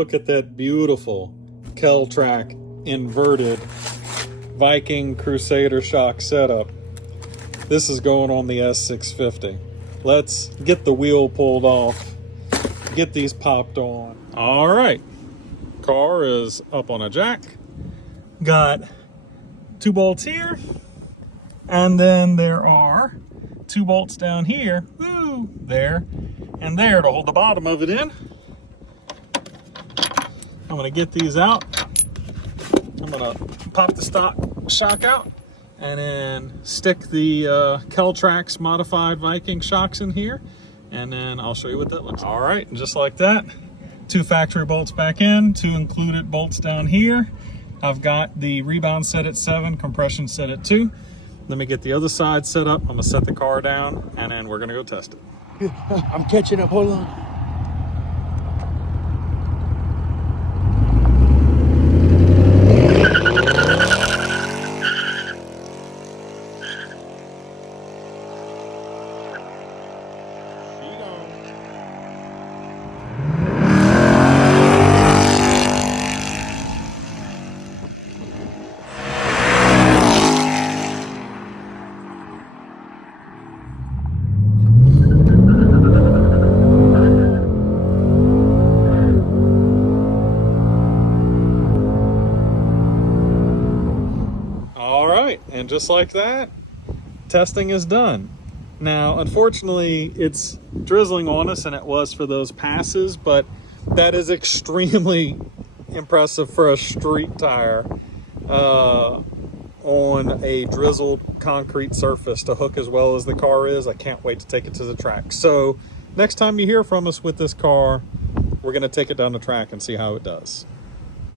look at that beautiful Kelltrac inverted Viking Crusader shock setup. This is going on the S650. Let's get the wheel pulled off, get these popped on. All right, car is up on a jack. Got 2 bolts here, and then there are 2 bolts down here, there and there, to hold the bottom of it in. I'm gonna get these out. I'm gonna pop the stock shock out and then stick the Kelltrac's modified Viking shocks in here, and then I'll show you what that looks like. All right, and just like that, 2 factory bolts back in, 2 included bolts down here. I've got the rebound set at 7, compression set at 2. Let me get the other side set up. I'm gonna set the car down, and then we're gonna go test it. I'm catching up, hold on. And just like that, testing is done. Now, unfortunately, it's drizzling on us, and it was for those passes, but that is extremely impressive for a street tire on a drizzled concrete surface to hook as well as the car is. I can't wait to take it to the track. So next time you hear from us with this car, we're going to take it down the track and see how it does.